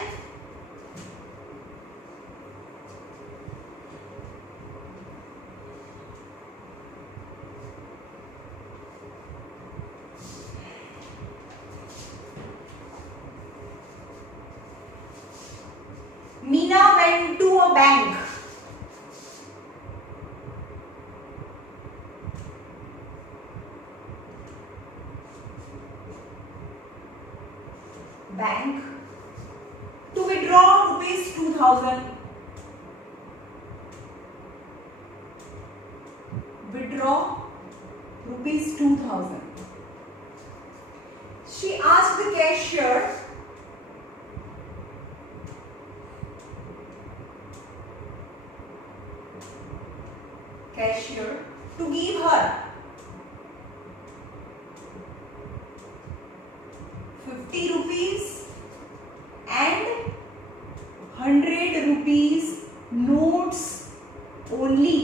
Meena went to a bank. Bank to withdraw rupees 2000. Withdraw rupees 2000. She asked the cashier to give her 50 rupees and 100 rupees notes only.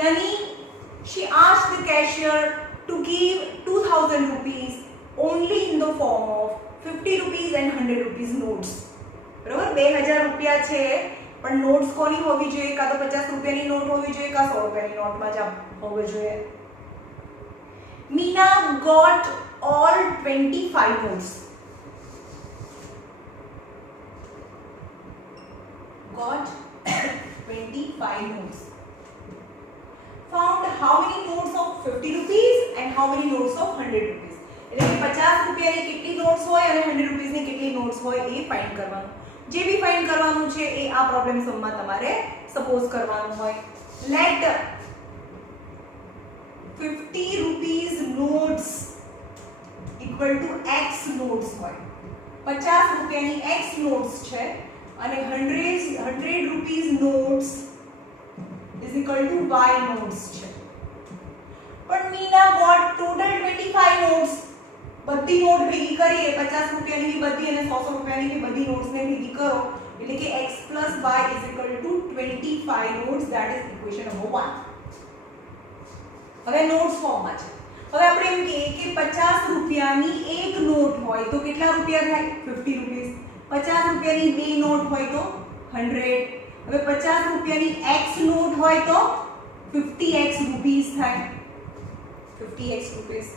Yani she asked the cashier to give 2000 rupees only in the form of 50 rupees and 100 rupees notes. બરાબર 2000 રૂપિયા છે પણ નોટ્સ કોની હોવી જોઈએ? કાં તો 50 રૂપિયાની નોટ હોવી જોઈએ કાં 100 રૂપિયાની નોટમાં જ હોવી જોઈએ. Meena got all 25 notes. Got 25 notes. Found how many notes of 50 rupees and how many notes of 100 rupees. એટલે કે 50 રૂપિયાની કેટલી નોટ્સ હોય અને 100 રૂપિયાની કેટલી નોટ્સ હોય એ ફાઇન્ડ કરવાનું. જે બી ફાઇન્ડ કરવાનું છે એ આ પ્રોબ્લેમ સમમાં તમારે સપોઝ કરવાનું હોય. Let 50 rupees notes equal to x notes હોય. 50 રૂપિયાની x notes છે અને 100 rupees notes is equal to y notes છે. પણ Meena got total 25 notes. બધી નોટ ભેગી કરીએ 50 રૂપિયાની બી બધી અને 100 રૂપિયાની બી બધી નોટ્સ ને ભેગી કરો એટલે કે x plus y is equal to 25 notes. that is equation number 1. હવે નોટ્સ ફોર્મમાં છે. હવે આપણે એમ કહીએ કે 50 રૂપિયાની એક નોટ હોય તો કેટલા રૂપિયા થાય? 50 રૂપિયા. 50 રૂપિયાની બે નોટ હોય તો 100. હવે 50 રૂપિયાની x નોટ હોય તો 50x રૂપીસ થાય. 50x rupees,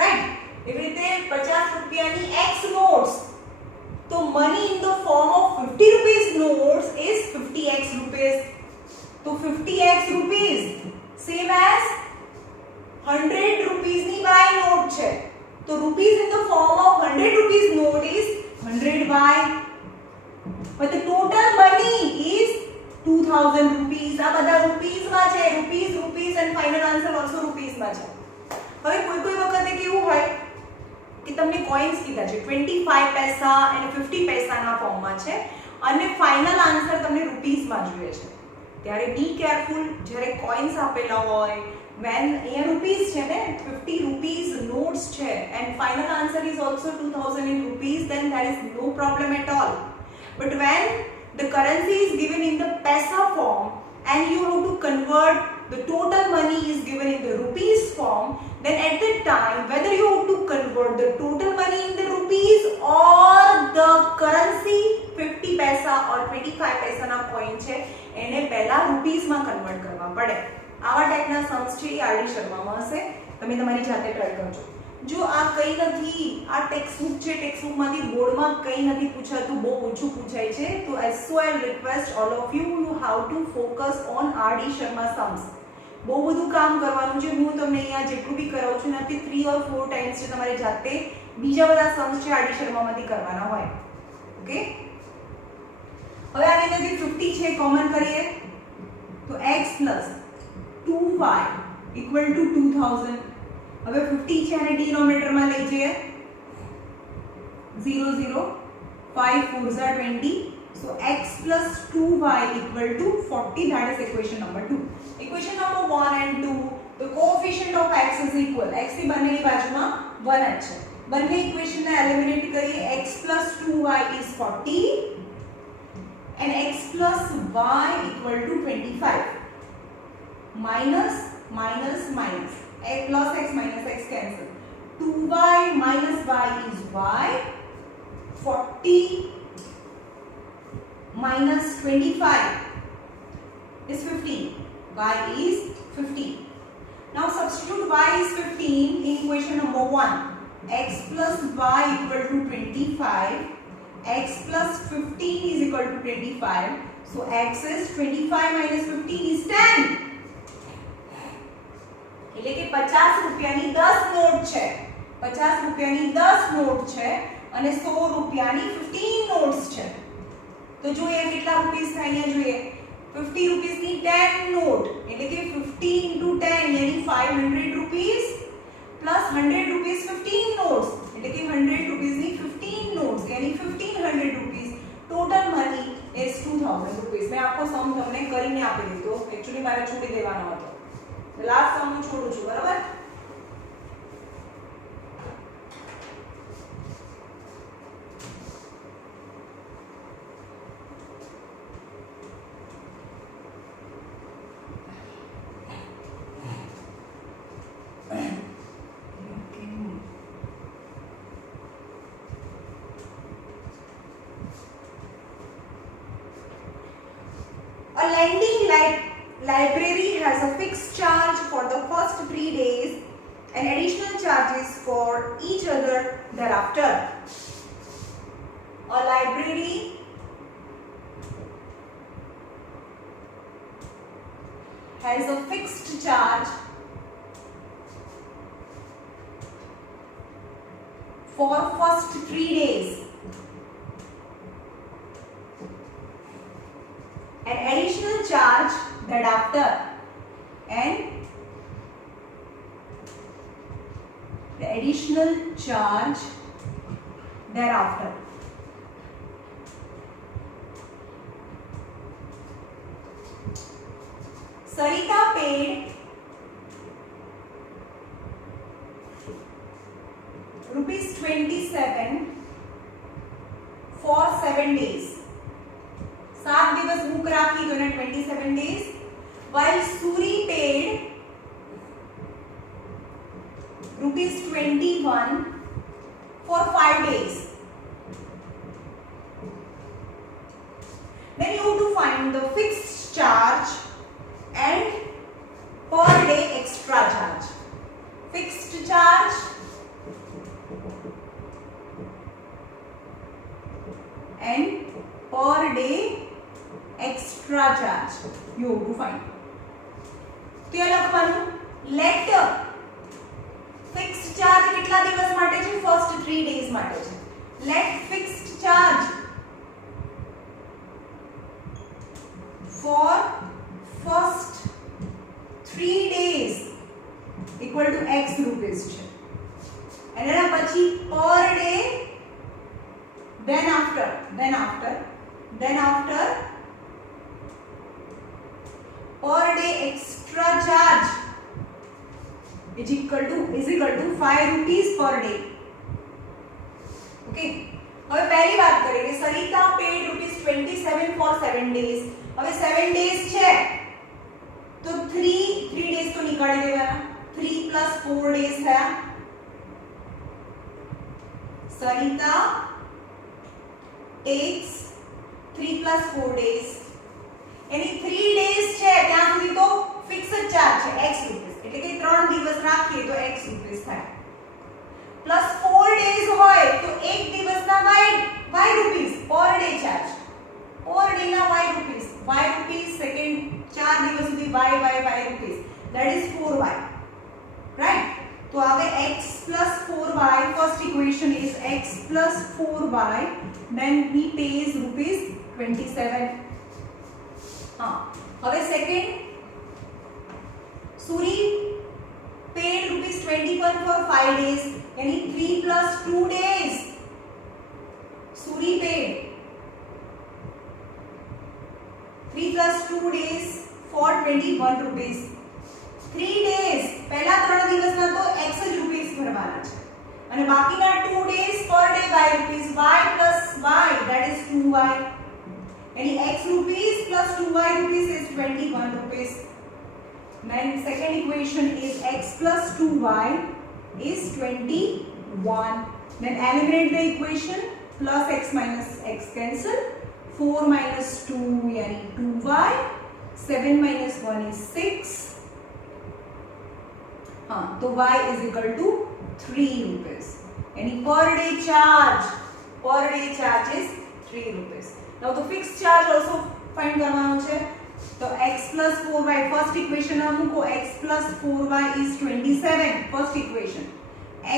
right? એવી રીતે 50 રૂપિયાની x notes, તો money in the form of 50 rupees notes is 50x rupees. તો 50x rupees same as 100 rupees ની y note છે. તો rupees in the form of 100 rupees note is 100y. but the total money is 2000 rupees. આ બધા rupees માં છે. rupees and final answer also rupees માં છે. હવે કોઈ વખતે કેવું હોય કે તમને કોઇન્સ કીધા છે 25 પૈસા અને 50 પૈસાના ફોર્મમાં છે અને ફાઇનલ આન્સર તમને રૂપીસમાં જોઈએ છે. ત્યારે બી કેરફુલ જ્યારે કોઇન્સ આપેલા હોય when અહીંયા રૂપીસ છે ને 50 rupees notes છે and final answer is also 2000 in rupees, then there is no problem at all. But when the currency is given in the paisa form and you have to convert, the total money is given in the rupees form, then at that time whether you have to convert the total money in the rupees or the currency 50 paisa or 25 paisa na coin છે એને પહેલા રૂપીસ માં કન્વર્ટ કરવા પડે. આવા ટાઈપના સમ્સ છે એ આરડી શર્મામાં હશે. તમે તમારી જાતે ટ્રાય કરજો. જો આ કંઈ નથી, આ ટેક્સ્ટ બુક છે, ટેક્સ્ટ બુકમાંથી બોર્ડમાં કંઈ નથી પૂછાતું, બહુ ઓછું પૂછાય છે. તો so I request all of you have to focus on RD Sharma sums. બહુ બધું કામ કરવાનું છે. હું તમને અહીંયા જેટલું બી કરાવું છું એનાથી 3 or 4 ટાઈમ્સ છે તમારે જાતે બીજા બધા સમ્સ છે આરડી શર્મામાંથી કરવાના હોય. ઓકે, હવે આની અંદરથી 50 છે કોમન કરીએ તો x plus 2y equal to 2000. હવે 50 છે અને ડિનોમિનેટરમાં લઈ જઈએ 0 0 5 4s are 20. So x plus 2y equal to 40. That is equation number 2. Equation number 1 and 2. The coefficient of x is equal. x ની બંનેની બાજુમાં 1 જ છે. બંને ઇક્વેશન ને એલિમિનેટ કરીએ. x plus 2y is 40 and x plus y equal to 25. Minus minus minus. A plus x minus x cancel. 2y minus y is y. 40 minus 25 is 15. Y is 15. Now substitute y is 15 in equation number 1. X plus y equal to 25. X plus 15 is equal to 25. So x is 25 minus 15 is 10. એટલે કે 50 રૂપિયાની 10 નોટ છે. 50 રૂપિયાની 10 નોટ છે અને 100 રૂપિયાની 15 નોટ્સ છે. તો જોઈએ કેટલા રૂપીસ થાય અહીંયા જોઈએ. 50 રૂપીસ ની 10 નોટ એટલે કે 50 into 10 यानी 500 રૂપીસ પ્લસ 100 રૂપીસ 15 નોટ્સ એટલે કે 100 રૂપીસ ની 15 નોટ્સ यानी 1500 રૂપીસ. ટોટલ મની is 2000 રૂપીસ. મેં આખો સમ તમને કરીને આપી દીધો. એક્ચ્યુઅલી મારે છોડી દેવાનો હતો. લાસ્ટ સમ હું છોડું છું, બરાબર? A lending library has a fixed charge for the first 3 days and additional charges for each other thereafter. A library has a fixed charge for first 3 days and additional charge thereafter, and the additional charge thereafter. Sarita paid ₹27 for 7 days. 7 દિવસ બુક રાખી તો એને 27 days, while Suri paid ₹21 for 5 days. Then you have to find the fixed charge and per day extra charge. Fixed charge and per day extra charge you have to find. તો એ લખવાનું let fixed charge કેટલા દિવસ માટે છે? first 3 days માટે છે. let fixed charge for first 3 days equal to x rupees છે. અને એના પછી per day then after per day extra charge is equal to 5 rupees per day. Okay, હવે પહેલી વાત કરીએ કે સરિતા paid ₹27 for 7 days. હવે 7 days છે તો 3 days તો નીકાળી દેવાના. 3 plus 4 days થયા. સરિતા takes 3 plus 4 days. यानी 3 days છે ત્યાં સુધી તો ફિક્સ્ડ ચાર્જ છે x રૂપીસ એટલે કે 3 દિવસ રાખીએ તો x રૂપીસ થાય. પ્લસ 4 days હોય તો એક દિવસના y rupees per day charge. Per day ના y રૂપીસ સેકન્ડ 4 દિવસ સુધી y rupees. That is 4y. Right? तो आगे x plus 4y, first equation is x plus 4y, then he pays ₹27. हाँ, હવે second, Suri paid ₹21 for 5 days, यानी 3 plus 2 days. Suri 3 paid. 3 plus 2 days for 21 rupees. 3 days પહેલા 3 દિવસના તો x જ રૂપીસ ભરવાના છે અને બાકીના 2 days per day y rupees. Y plus y, that is 2y. यानी x rupees plus 2y rupees is 21 rupees. Then second equation is x plus 2y is 21. Then eliminate the equation. Plus x minus x cancel. 4 minus 2 यानी 2y. 7 minus 1 is 6. हाँ तो y is equal to 3 rupees. यानी per day charge is 3 rupees. Now the fixed charge also find करवाना है. तो x plus 4y first equation में हमको x plus 4y is 27 first equation.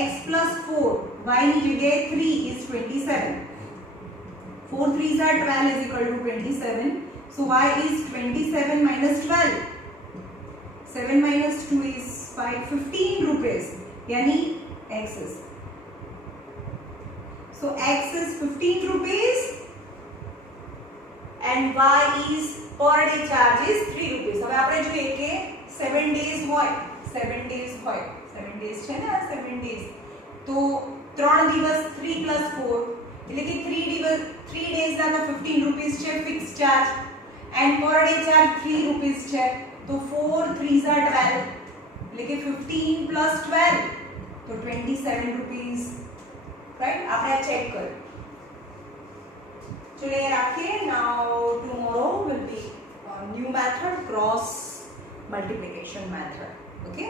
x plus 4 y ની જગ્યાએ 3 is 27. 4 3s are 12 is equal to 27. So y is 27 minus 12. 7 minus 2 is 5, 15 rupees. Yani x is. So x is 15 rupees and y is per day charge is 3 rupees. હવે આપણે જોઈએ કે 7 days હોય 7 days છે ને 7 days તો 3 દિવસ 3 plus 4 એટલે કે 3 days ના તો 15 rupees છે fix charge and per day charge 3 rupees છે તો 4 3s are 12 એટલે કે 15 plus 12 તો 27 rupees. राइट આપણે આ ચેક कर. चलो ये रखिए. Now tomorrow will be new method cross multiplication method. Okay